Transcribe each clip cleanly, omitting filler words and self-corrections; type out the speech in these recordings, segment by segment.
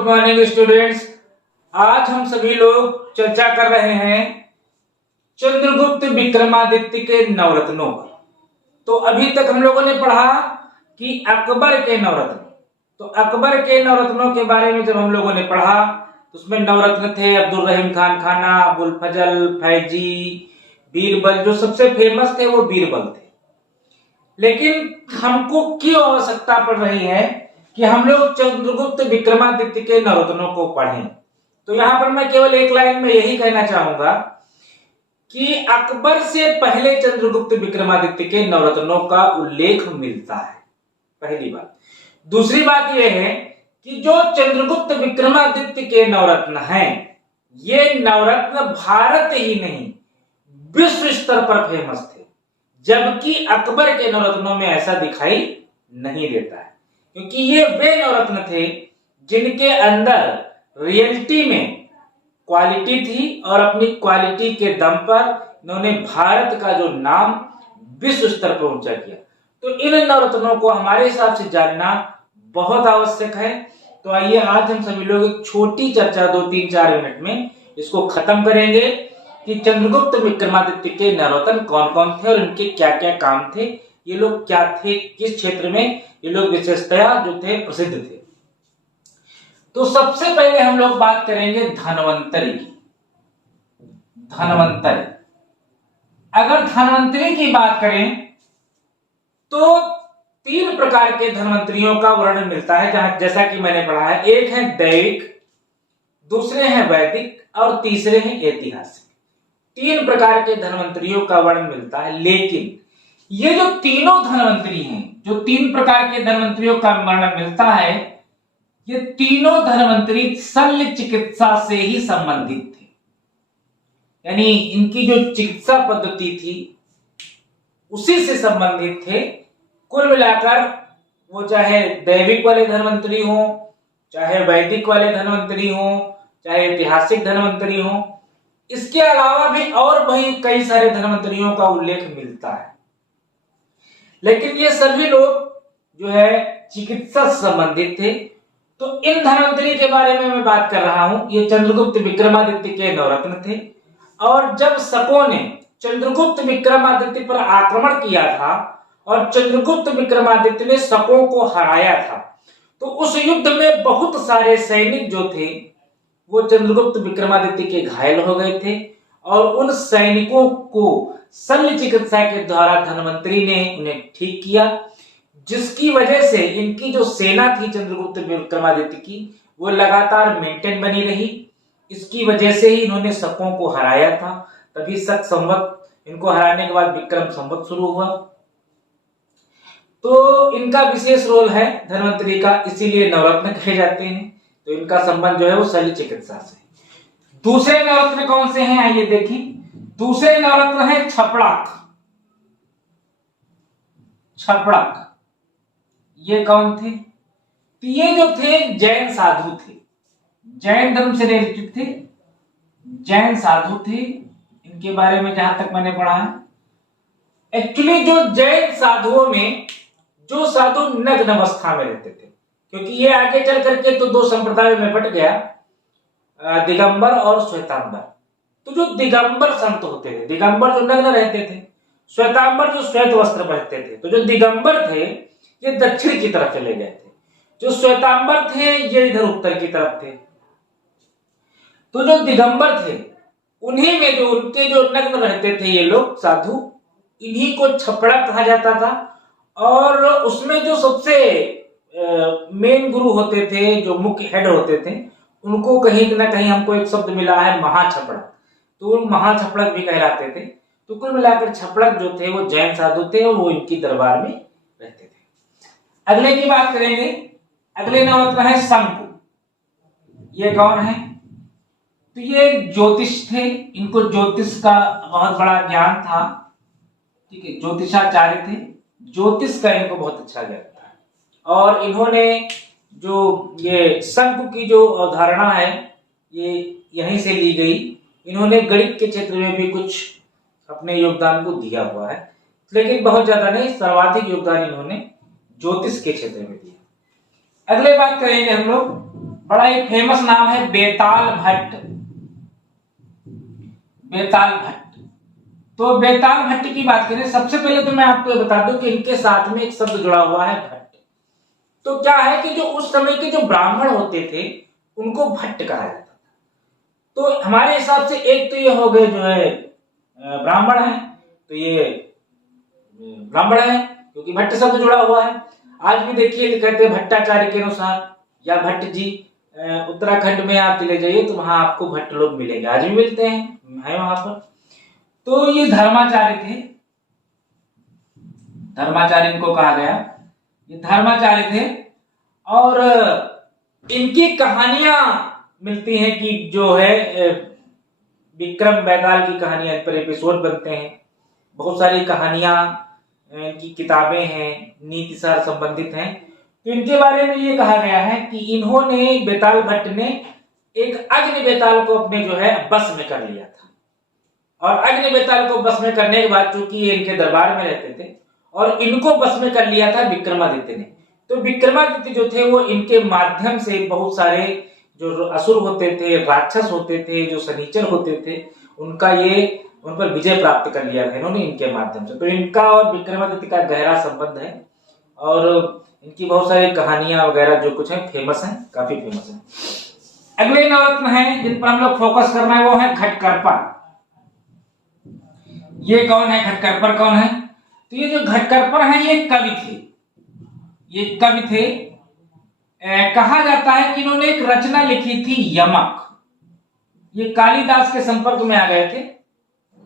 Good morning students. आज हम सभी लोग चर्चा कर रहे हैं चंद्रगुप्त विक्रमादित्य के नवरत्नों पर। तो अभी तक हम लोगों ने पढ़ा कि अकबर के नवरत्न। तो अकबर के नवरत्नों के बारे में जब हम लोगों ने पढ़ा तो उसमें नवरत्न थे अब्दुल रहीम खान खाना, अबुल फजल, फैजी, बीरबल। जो सबसे फेमस थे वो बीरबल थे। लेकिन हमको क्यों आवश्यकता पड़ रही है कि हम लोग चंद्रगुप्त विक्रमादित्य के नवरत्नों को पढ़ें? तो यहां पर मैं केवल एक लाइन में यही कहना चाहूंगा कि अकबर से पहले चंद्रगुप्त विक्रमादित्य के नवरत्नों का उल्लेख मिलता है, पहली बात। दूसरी बात यह है कि जो चंद्रगुप्त विक्रमादित्य के नवरत्न हैं, ये नवरत्न भारत ही नहीं विश्व स्तर पर फेमस थे, जबकि अकबर के नवरत्नों में ऐसा दिखाई नहीं देता है, क्योंकि ये वे नवरत्न थे जिनके अंदर रियलिटी में क्वालिटी थी और अपनी क्वालिटी के दम पर इन्होंने भारत का जो नाम विश्व स्तर पर ऊंचा किया। तो इन नवरत्नों को हमारे हिसाब से जानना बहुत आवश्यक है। तो आइए आज हम सभी लोग एक छोटी चर्चा 2-3-4 मिनट में इसको खत्म करेंगे कि चंद्रगुप्त विक्रमादित्य के नवरत्न कौन कौन थे और इनके क्या क्या काम थे, ये लोग क्या थे, किस क्षेत्र में ये लोग विशेषतया जो थे प्रसिद्ध थे। तो सबसे पहले हम लोग बात करेंगे धन्वंतरी की। धन्वंतरी, अगर धन्वंतरी की बात करें तो 3 प्रकार के धन्वंतरियों का वर्णन मिलता है, जहां जैसा कि मैंने पढ़ा है। एक है दैविक, दूसरे हैं वैदिक और तीसरे हैं ऐतिहासिक। 3 प्रकार के धन्वंतरियों का वर्णन मिलता है। लेकिन ये जो तीनों धन्वंतरी हैं, जो 3 प्रकार के धन्वंतरियों का वर्णन मिलता है, ये तीनों धन्वंतरी शल्य चिकित्सा से ही संबंधित थे। यानी इनकी जो चिकित्सा पद्धति थी उसी से संबंधित थे। कुल मिलाकर वो चाहे दैविक वाले धन्वंतरी हो, चाहे वैदिक वाले धन्वंतरी हो, चाहे ऐतिहासिक धन्वंतरी हो, इसके अलावा भी और वही कई सारे धन्वंतरियों का उल्लेख मिलता है। लेकिन ये सभी लोग जो है चिकित्सा से संबंधित थे। तो इन धन्वंतरी के बारे में मैं बात कर रहा हूं। ये चंद्रगुप्त विक्रमादित्य के नवरत्न थे। और जब शकों ने चंद्रगुप्त विक्रमादित्य पर आक्रमण किया था और चंद्रगुप्त विक्रमादित्य ने शकों को हराया था, तो उस युद्ध में बहुत सारे सैनिक जो थे वो चंद्रगुप्त विक्रमादित्य के घायल हो गए थे और उन सैनिकों को शल्य चिकित्सा के द्वारा धन्वंतरी ने उन्हें ठीक किया, जिसकी वजह से इनकी जो सेना थी चंद्रगुप्त विक्रमादित्य की वो लगातार मेंटेन बनी रही। इसकी वजह से ही इन्होंने शकों को हराया था। तभी शक संवत, इनको हराने के बाद विक्रम संवत शुरू हुआ। तो इनका विशेष रोल है धन्वंतरी का, इसीलिए नवरत्न कहे जाते हैं। तो इनका संबंध जो है वो शल्य चिकित्सा से। दूसरे नवरत्न कौन से हैं आइए देखिए। दूसरे नवरत्न है छपड़ाक। छपड़ाक ये कौन थे? तो ये जो थे जैन साधु थे, जैन धर्म से रिलेटेड थे, जैन साधु थे। इनके बारे में जहां तक मैंने पढ़ा है, एक्चुअली जो जैन साधुओं में जो साधु नग्न अवस्था में रहते थे, क्योंकि ये आगे चल करके तो 2 संप्रदायों में बट गया, दिगंबर और श्वेतांबर। तो जो दिगंबर संत होते थे, दिगंबर जो नग्न रहते थे, श्वेतांबर जो श्वेत वस्त्र पहनते थे। तो जो दिगंबर थे ये दक्षिण की तरफ चले गए थे, जो श्वेतांबर थे ये इधर उत्तर की तरफ थे। तो जो दिगंबर थे उन्हीं में जो उनके जो नग्न रहते थे ये लोग साधु, इन्हीं को छपड़ा कहा जाता था। और उसमें जो सबसे मेन गुरु होते थे, जो मुख्य हेड होते थे, उनको कहीं ना कहीं हमको एक शब्द मिला है महाछपड़क। तो वो महाछपड़क भी कहलाते थे। तो कुल मिलाकर छपड़क जो थे वो जैन साधु थे और वो इनकी दरबार में रहते थे। अगले की बात करेंगे। अगले नवरत्न है शंकु। ये कौन है? तो ये ज्योतिष थे। इनको ज्योतिष का बहुत बड़ा ज्ञान था, ठीक है, ज्योतिषाचार्य थे। ज्योतिष का इनको बहुत अच्छा ज्ञान था। और इन्होंने जो ये शंकु की जो अवधारणा है ये यहीं से ली गई। इन्होंने गणित के क्षेत्र में भी कुछ अपने योगदान को दिया हुआ है, लेकिन बहुत ज्यादा नहीं, सर्वाधिक योगदान इन्होंने ज्योतिष के क्षेत्र में दिया। अगले बात करेंगे हम लोग बड़ा ही फेमस नाम है बेताल भट्ट। बेताल भट्ट। तो बेताल भट्ट की बात करें, सबसे पहले तो मैं आपको बता दूं कि इनके साथ में एक शब्द जुड़ा हुआ है भट्ट। तो क्या है कि जो उस समय के जो ब्राह्मण होते थे उनको भट्ट कहा जाता था। तो हमारे हिसाब से एक तो ये हो गए जो है ब्राह्मण है, तो ये ब्राह्मण है क्योंकि भट्ट शब्द जुड़ा हुआ है। आज भी देखिए कहते हैं भट्टाचार्य के अनुसार या भट्ट जी, उत्तराखंड में आप चले जाइए तो वहां आपको भट्ट लोग मिलेंगे, आज भी मिलते हैं है वहां पर। तो ये धर्माचार्य थे, धर्माचार्य इनको कहा गया, ये धर्माचार्य थे। और इनकी कहानियां मिलती हैं कि जो है विक्रम बेताल की कहानियां पर एपिसोड बनते हैं, बहुत सारी कहानियां की किताबें हैं, नीति सार संबंधित हैं। तो इनके बारे में ये कहा गया है कि इन्होंने, बेताल भट्ट ने एक अग्नि बेताल को अपने जो है बस में कर लिया था। और अग्नि बेताल को बस में करने के बाद चूंकि ये इनके दरबार में रहते थे और इनको बस में कर लिया था विक्रमादित्य ने। तो विक्रमादित्य जो थे वो इनके माध्यम से बहुत सारे जो असुर होते थे, राक्षस होते थे, जो शनिचर होते थे, उनका ये उन पर विजय प्राप्त कर लिया था इन्होंने इनके माध्यम से। तो इनका और विक्रमादित्य का गहरा संबंध है और इनकी बहुत सारी कहानियां वगैरह जो कुछ है फेमस है, काफी फेमस है। अगले नवरत्न है जिन पर हम लोग फोकस करना है वो है घटकरपा। ये कौन है घटकरपर, कौन है? तो ये जो घटकरपर है ये कवि थे, ये कवि थे। कहा जाता है कि इन्होंने एक रचना लिखी थी यमक। ये कालिदास के संपर्क में आ गए थे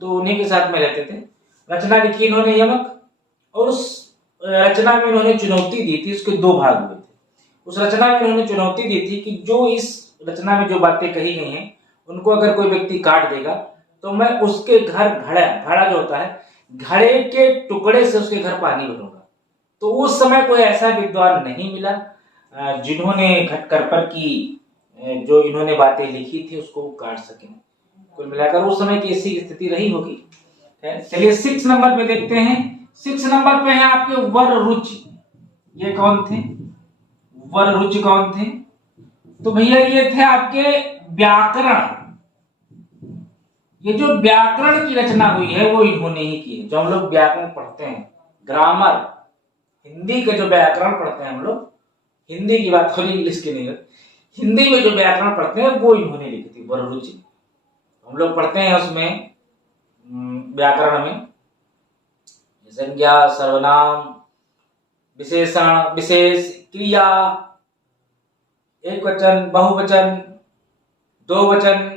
तो उन्हीं के साथ में रहते थे। रचना लिखी इन्होंने यमक और उस रचना में इन्होंने चुनौती दी थी, उसके दो भाग हुए थे। उस रचना में इन्होंने चुनौती दी थी कि जो इस रचना में जो बातें कही गई हैं उनको अगर कोई व्यक्ति काट देगा तो मैं उसके घर घड़ा जो होता है, घड़े के टुकड़े से उसके घर पानी भरूंगा। तो उस समय कोई ऐसा विद्वान नहीं मिला जिन्होंने घटकरपर की जो इन्होंने बातें लिखी थी उसको काट सके। कुल मिलाकर उस समय की ऐसी स्थिति रही होगी। चलिए 6 नंबर पे देखते हैं। 6 नंबर पे है आपके वररुचि। ये कौन थे? वररुचि कौन थे? तो भैया ये थे आपके व्याकरण। ये जो व्याकरण की रचना हुई है वो इन्होंने ही की है। जो हम लोग व्याकरण पढ़ते हैं, ग्रामर, हिंदी के जो व्याकरण पढ़ते हैं हम लोग, हिंदी की बात हो रही, इंग्लिश की नहीं, हिंदी में जो व्याकरण पढ़ते हैं वो इन्होंने लिखी थी, वररुचि। हम लोग पढ़ते हैं उसमें व्याकरण में संज्ञा, सर्वनाम, विशेषण, विशेष, क्रिया, एक वचन, बहुवचन, दो वचन,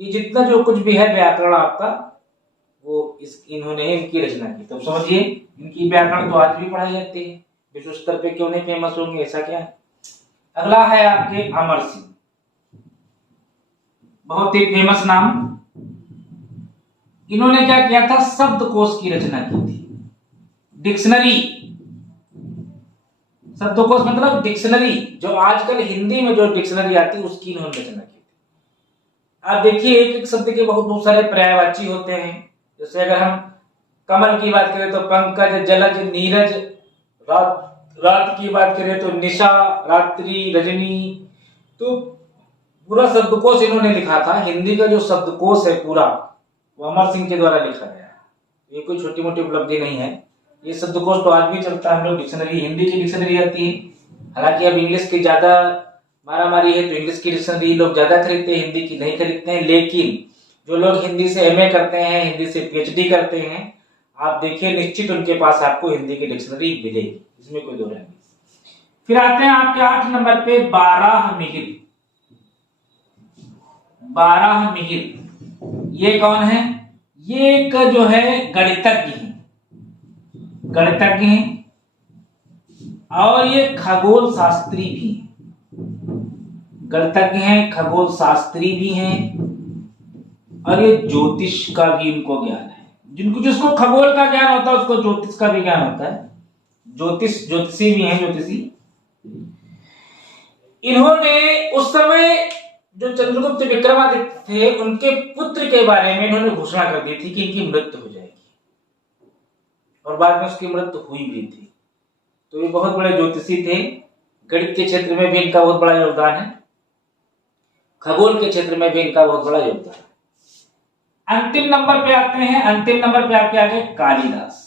ये जितना जो कुछ भी है व्याकरण आपका वो इन्होंने इनकी रचना की। तो समझिए इनकी व्याकरण तो आज भी पढ़ाई जाती है, विश्व स्तर पे क्यों नहीं फेमस होंगे, ऐसा क्या है। अगला है आपके अमर सिंह, बहुत ही फेमस नाम। इन्होंने क्या किया था? शब्दकोश की रचना की थी, डिक्शनरी। शब्दकोश मतलब डिक्शनरी, जो आजकल हिंदी में जो डिक्शनरी आती है उसकी इन्होंने रचना की थी। आप देखिए एक एक शब्द के बहुत सारे पर्यायवाची होते हैं। जैसे अगर हम कमल की बात करें तो पंकज, जलज, नीरज, रात की बात करें तो निशा, रात्रि, रजनी। तो पूरा शब्दकोश इन्होंने लिखा था। हिंदी का जो शब्दकोश है पूरा वो अमर सिंह के द्वारा लिखा गया है। ये कोई छोटी मोटी उपलब्धि नहीं है। ये शब्दकोश तो आज भी चलता है। हम लोग डिक्शनरी, हिंदी की डिक्शनरी आती है, हालांकि अब इंग्लिश की ज्यादा मारामारी है तो इंग्लिश की डिक्शनरी लोग ज्यादा खरीदते हैं, हिंदी की नहीं खरीदते हैं। लेकिन जो लोग हिंदी से एमए करते हैं, हिंदी से पीएचडी करते हैं, आप देखिए निश्चित उनके पास आपको हिंदी की डिक्शनरी मिलेगी, इसमें कोई दो राय नहीं। फिर आते हैं आपके 8 नंबर पे बारहमिहिर। बारहमिहिर ये कौन है? ये एक जो है गणितज्ञ है, गणितज्ञ हैं और ये खगोल शास्त्री भी हैं। गणितज्ञ हैं, खगोल शास्त्री भी हैं और ये ज्योतिष का भी इनको ज्ञान है। जिसको खगोल का ज्ञान होता है उसको ज्योतिष का भी ज्ञान होता है। ज्योतिषी भी हैं, ज्योतिषी। इन्होंने उस समय जो चंद्रगुप्त विक्रमादित्य थे उनके पुत्र के बारे में इन्होंने घोषणा कर दी थी कि इनकी मृत्यु हो जाएगी और बाद में उसकी मृत्यु हुई भी थी। तो ये बहुत बड़े ज्योतिषी थे। गणित के क्षेत्र में भी इनका बहुत बड़ा योगदान है। खगोल के क्षेत्र में भी इनका बहुत बड़ा योगदान है। अंतिम नंबर पे आते हैं, अंतिम नंबर पे आपके आ गए कालिदास।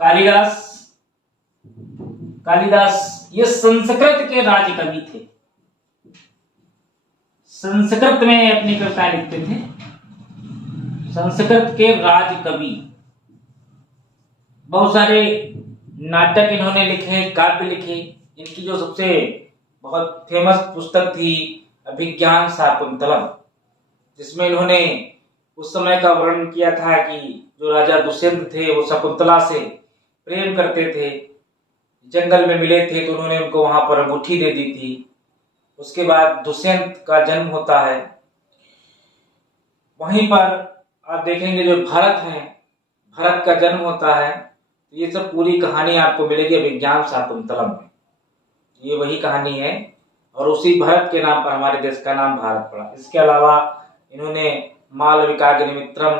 कालिदास कालिदास ये संस्कृत के राज कवि थे। संस्कृत में अपनी कविताएं लिखते थे। संस्कृत के राज कवि, बहुत सारे नाटक इन्होंने लिखे, काव्य लिखे। इनकी जो सबसे बहुत फेमस पुस्तक थी अभिज्ञान शाकुंतलम, जिसमें इन्होंने उस समय का वर्णन किया था कि जो राजा दुष्यंत थे वो शकुंतला से प्रेम करते थे, जंगल में मिले थे तो उन्होंने उनको वहां पर अंगूठी दे दी थी। उसके बाद दुष्यंत का जन्म होता है। वहीं पर आप देखेंगे जो भरत है, भरत का जन्म होता है। ये सब पूरी कहानी आपको मिलेगी अभिज्ञान शाकुंतलम में। ये वही कहानी है और उसी भरत के नाम पर हमारे देश का नाम भारत पड़ा। इसके अलावा इन्होंने मालविकाग्निमित्रम,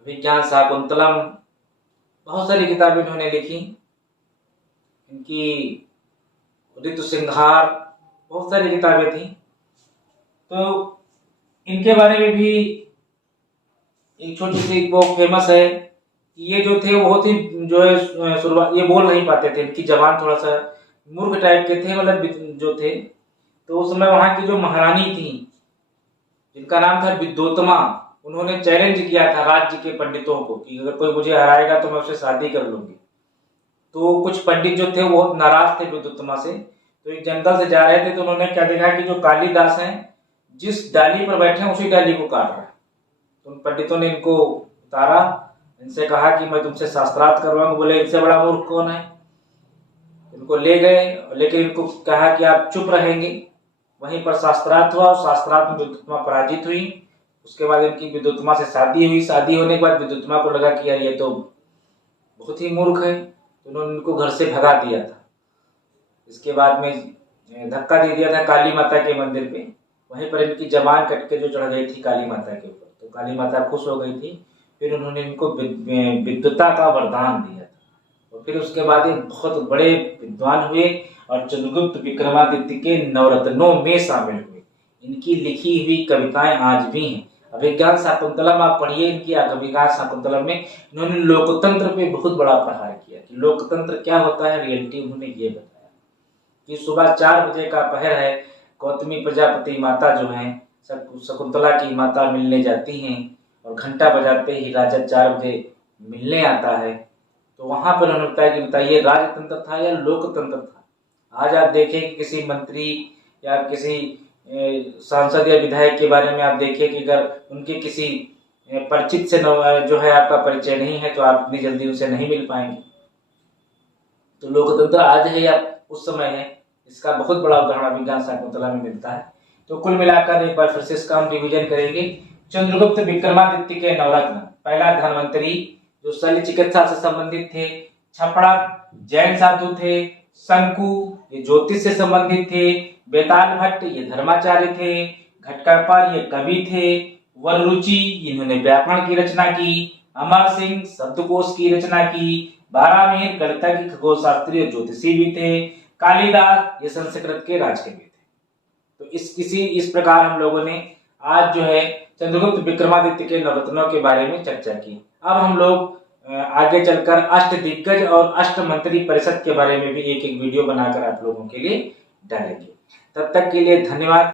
अभिज्ञान शाकुंतलम, बहुत सारी किताबें इन्होंने लिखी। इनकी ऋतु सिंहार, बहुत सारी किताबें थी। तो इनके बारे में भी एक छोटी सी वो फेमस है। ये जो थे वो थी जो है शुरुआत, ये बोल नहीं पाते थे, इनकी जबान थोड़ा सा मूर्ख टाइप के थे, मतलब जो थे। तो उस समय वहां की जो महारानी थी जिनका नाम था विद्योत्तमा, उन्होंने चैलेंज किया था राज्य के पंडितों को कि अगर कोई मुझे हराएगा तो मैं उससे शादी कर लूंगी। तो कुछ पंडित जो थे वो नाराज थे विद्योत्तमा से। तो एक जंगल से जा रहे थे तो उन्होंने क्या देखा कि जो कालिदास हैं जिस डाली पर बैठे हैं उसी डाली को काट रहे हैं। तो उन पंडितों ने इनको उतारा, इनसे कहा कि मैं तुमसे शास्त्रार्थ करवाऊंगा। बोले इनसे बड़ा मूर्ख कौन है। इनको ले गए, लेकिन इनको कहा कि आप चुप रहेंगे। वहीं पर शास्त्रार्थ हुआ और शास्त्रार्थ में विद्युत्मा पराजित हुई। उसके बाद इनकी विद्युत्मा से शादी हुई। शादी होने के बाद विद्युत्मा को लगा कि यार ये तो बहुत ही मूर्ख है, तो उन्होंने इनको घर से भगा दिया था। इसके बाद में धक्का दे दिया था काली माता के मंदिर पे। वहीं पर इनकी जबान कट के जो चढ़ गई थी काली माता के ऊपर, तो काली माता खुश हो गई थी। फिर उन्होंने इनको विद्वता का वरदान दिया था। और फिर उसके बाद ये बहुत बड़े विद्वान हुए और चंद्रगुप्त विक्रमादित्य के नवरत्नों में शामिल हुए। इनकी लिखी हुई कविताएं आज भी हैं। अभिज्ञान शाकुंतलम आप पढ़िए, इनकी अभिज्ञान शाकुंतलम में इन्होंने लोकतंत्र पे बहुत बड़ा प्रहार किया कि लोकतंत्र क्या होता है। रियलिटी उन्होंने ये बताया कि सुबह 4 बजे का पहर है, गौतमी प्रजापति माता जो है शकुंतला की माता मिलने जाती हैं और घंटा बजाते ही राजा 4 बजे मिलने आता है। तो वहां पर उन्होंने बताया कि बताइए राजतंत्र था या लोकतंत्र था। आज आप देखें कि किसी मंत्री या किसी सांसद या विधायक के बारे में आप देखें कि अगर उनके किसी परिचित से जो है आपका परिचय नहीं है तो आप इतनी जल्दी उनसे नहीं मिल पाएंगे। तो लोकतंत्र आज है या उस समय है, इसका बहुत बड़ा उदाहरण अभिज्ञान शाकुंतलम में मिलता है। तो कुल मिलाकर एक बार फिर से इसका हम रिविजन करेंगे। चंद्रगुप्त विक्रमादित्य के नवरत्न, पहला धन्वंतरी जो शल्य चिकित्सा से संबंधित थे, छपड़ा जैन साधु थे, शंकु ये ज्योतिष से संबंधित थे, बेताल भट्ट ये धर्माचार्य थे, घटकरपर ये कवि थे, वररुचि इन्होंने व्याकरण की रचना की, अमर सिंह शब्दकोश की रचना की, बारामीर गणितज्ञ खगोलशास्त्री और ज्योतिषी भी थे, कालिदास ये संस्कृत के राजकवि थे। तो इस प्रकार हम लोगों ने आज जो है चंद्रगुप्त विक्रमादित्य के नवरत्नों के बारे में चर्चा की। अब हम लोग आगे चलकर अष्टदिग्गज और अष्टमंत्री परिषद के बारे में भी एक वीडियो बनाकर आप लोगों के लिए डालेंगे। तब तक के लिए धन्यवाद।